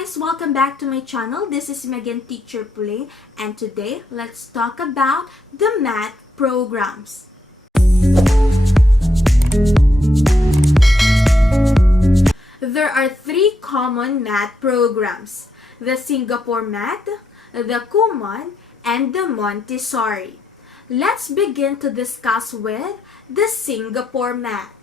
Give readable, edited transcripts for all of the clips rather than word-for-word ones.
guys, welcome back to my channel. This is Megan Teacher Pule, and today let's talk about the math programs. There are three common math programs: the Singapore Math, the Kumon, and the Montessori. Let's begin to discuss with the Singapore Math.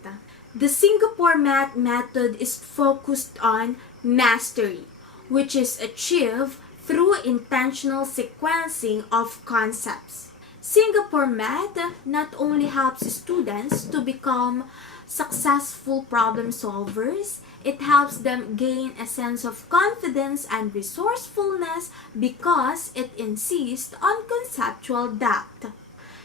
The Singapore Math method is focused on mastery, which is achieved through intentional sequencing of concepts. Singapore Math not only helps students to become successful problem solvers, it helps them gain a sense of confidence and resourcefulness because it insists on conceptual depth.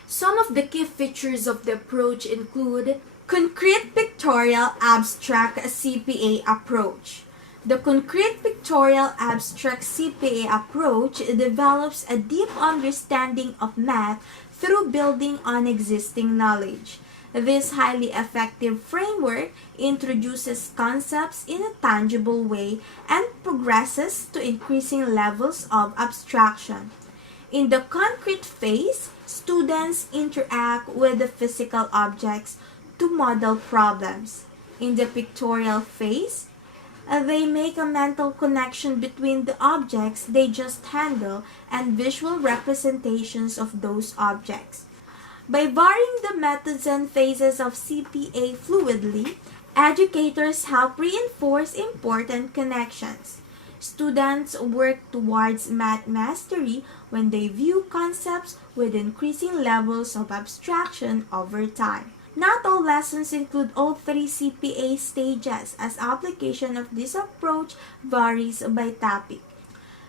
Some of the key features of the approach include concrete pictorial abstract CPA approach. The concrete pictorial abstract CPA approach develops a deep understanding of math through building on existing knowledge. This highly effective framework introduces concepts in a tangible way and progresses to increasing levels of abstraction. In the concrete phase, students interact with the physical objects to model problems. In the pictorial phase, they make a mental connection between the objects they just handle and visual representations of those objects. By varying the methods and phases of CPA fluidly, educators help reinforce important connections. Students work towards math mastery when they view concepts with increasing levels of abstraction over time. Not all lessons include all three CPA stages, as application of this approach varies by topic.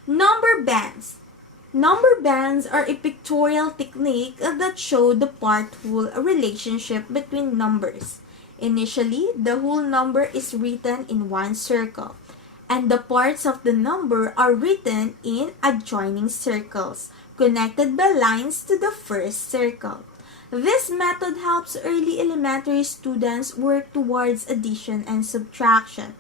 Number bands. Number bands are a pictorial technique that show the part-whole relationship between numbers. Initially, the whole number is written in one circle, and the parts of the number are written in adjoining circles, connected by lines to the first circle. This method helps early elementary students work towards addition and subtraction,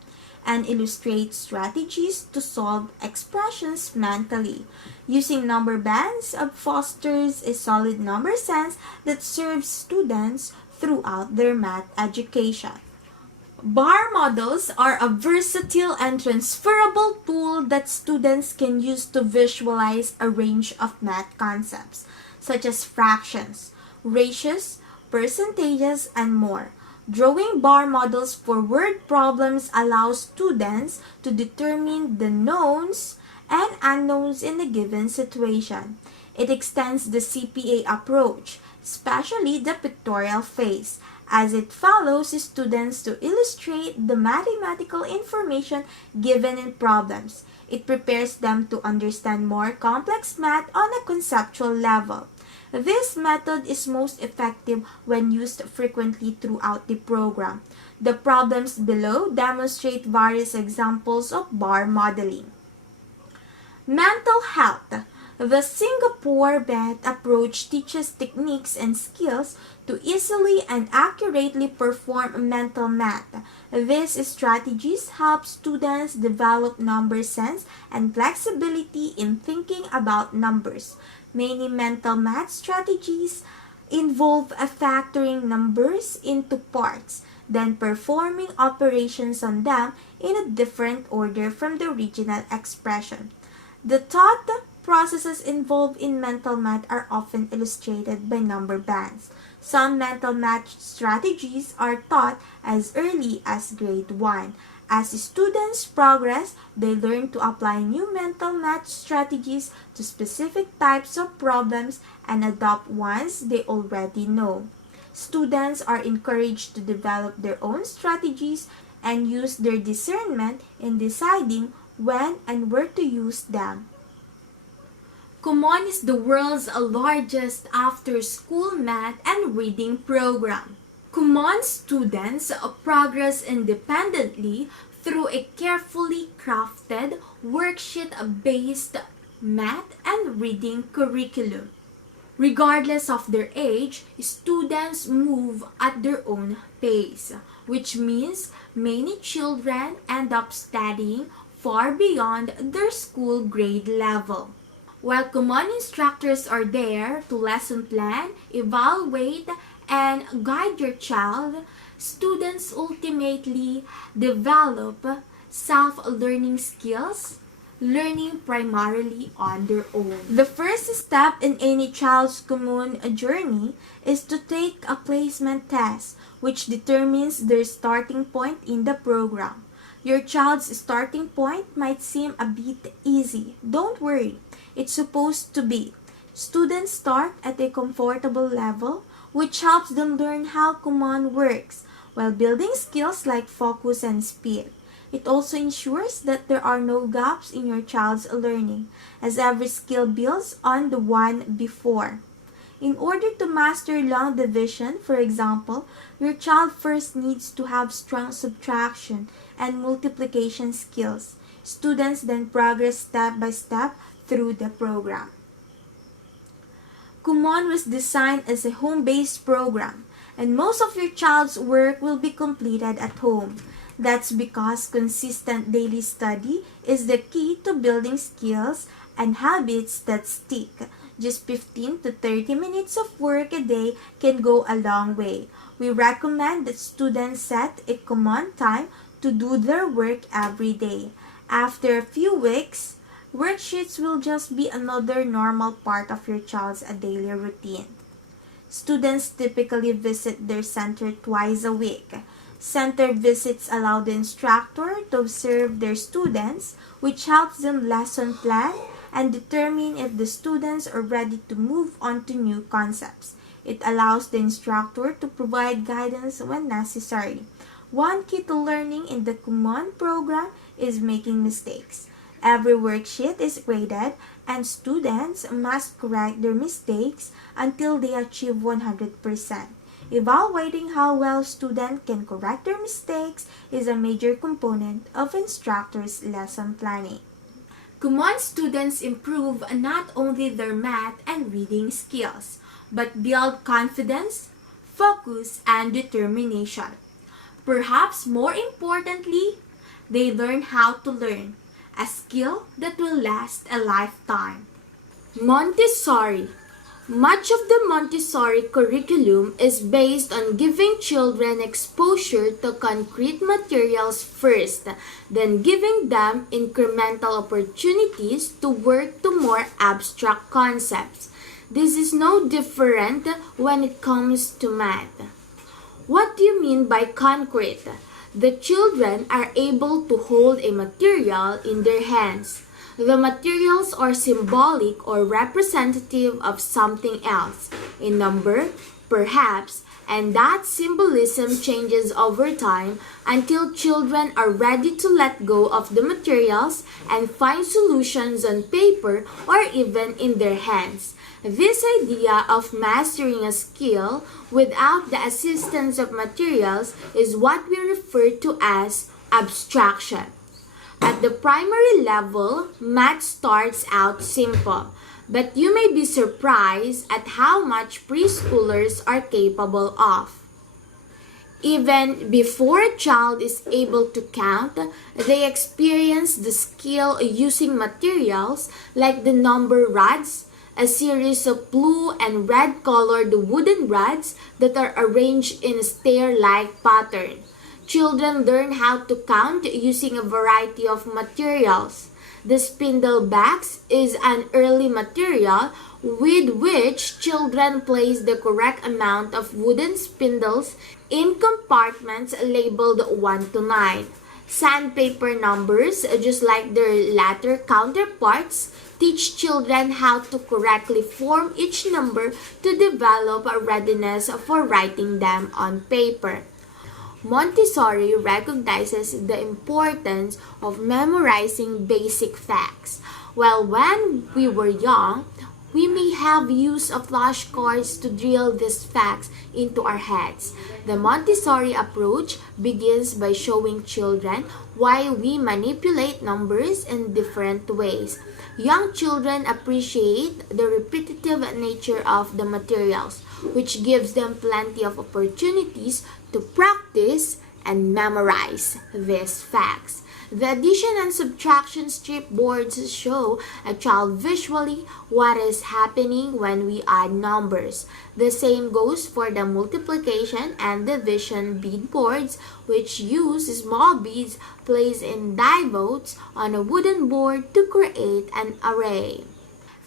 and illustrates strategies to solve expressions mentally. Using number bands fosters a solid number sense that serves students throughout their math education. Bar models are a versatile and transferable tool that students can use to visualize a range of math concepts, such as fractions, ratios, percentages, and more. Drawing bar models for word problems allows students to determine the knowns and unknowns in a given situation. It extends the CPA approach, especially the pictorial phase, as it follows students to illustrate the mathematical information given in problems. It prepares them to understand more complex math on a conceptual level. This method is most effective when used frequently throughout the program. The problems below demonstrate various examples of bar modeling. Mental health. The Singapore Math approach teaches techniques and skills to easily and accurately perform mental math. These strategies help students develop number sense and flexibility in thinking about numbers. Many mental math strategies involve factoring numbers into parts, then performing operations on them in a different order from the original expression. The thought processes involved in mental math are often illustrated by number bands. Some mental math strategies are taught as early as grade 1. As students progress, they learn to apply new mental math strategies to specific types of problems and adopt ones they already know. Students are encouraged to develop their own strategies and use their discernment in deciding when and where to use them. Kumon is the world's largest after-school math and reading program. Kumon students progress independently through a carefully crafted worksheet-based math and reading curriculum. Regardless of their age, students move at their own pace, which means many children end up studying far beyond their school grade level. While Kumon instructors are there to lesson plan, evaluate, and guide your child, students ultimately develop self-learning skills, learning primarily on their own. The first step in any child's Kumon journey is to take a placement test, which determines their starting point in the program. Your child's starting point might seem a bit easy. Don't worry, it's supposed to be. Students start at a comfortable level, which helps them learn how Kumon works, while building skills like focus and speed. It also ensures that there are no gaps in your child's learning, as every skill builds on the one before. In order to master long division, for example, your child first needs to have strong subtraction and multiplication skills. Students then progress step by step through the program. Kumon was designed as a home-based program, and most of your child's work will be completed at home. That's because consistent daily study is the key to building skills and habits that stick. Just 15 to 30 minutes of work a day can go a long way. We recommend that students set a Kumon time to do their work every day. After a few weeks, worksheets will just be another normal part of your child's daily routine. Students typically visit their center twice a week. Center visits allow the instructor to observe their students, which helps them lesson plan and determine if the students are ready to move on to new concepts. It allows the instructor to provide guidance when necessary. One key to learning in the Kumon program is making mistakes. Every worksheet is graded, and students must correct their mistakes until they achieve 100%. Evaluating how well students can correct their mistakes is a major component of instructors' lesson planning. Kumon students improve not only their math and reading skills, but build confidence, focus, and determination. Perhaps more importantly, they learn how to learn, a skill that will last a lifetime. Montessori. Much of the Montessori curriculum is based on giving children exposure to concrete materials first, then giving them incremental opportunities to work to more abstract concepts. This is no different when it comes to math. What do you mean by concrete? The children are able to hold a material in their hands. The materials are symbolic or representative of something else, a number, perhaps, and that symbolism changes over time until children are ready to let go of the materials and find solutions on paper or even in their hands. This idea of mastering a skill without the assistance of materials is what we refer to as abstraction. At the primary level, math starts out simple, but you may be surprised at how much preschoolers are capable of. Even before a child is able to count, they experience the skill using materials like the number rods, a series of blue and red colored wooden rods that are arranged in a stair-like pattern. Children learn how to count using a variety of materials. The spindle box is an early material with which children place the correct amount of wooden spindles in compartments labeled 1 to 9. Sandpaper numbers, just like their latter counterparts, teach children how to correctly form each number to develop a readiness for writing them on paper. Montessori recognizes the importance of memorizing basic facts. While when we were young, we may have used flashcards to drill these facts into our heads. The Montessori approach begins by showing children why we manipulate numbers in different ways. Young children appreciate the repetitive nature of the materials, which gives them plenty of opportunities to practice and memorize these facts. The addition and subtraction strip boards show a child visually what is happening when we add numbers. The same goes for the multiplication and division bead boards, which use small beads placed in die votes on a wooden board to create an array.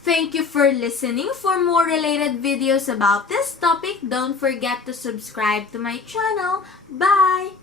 Thank you for listening. For more related videos about this topic, don't forget to subscribe to my channel. Bye!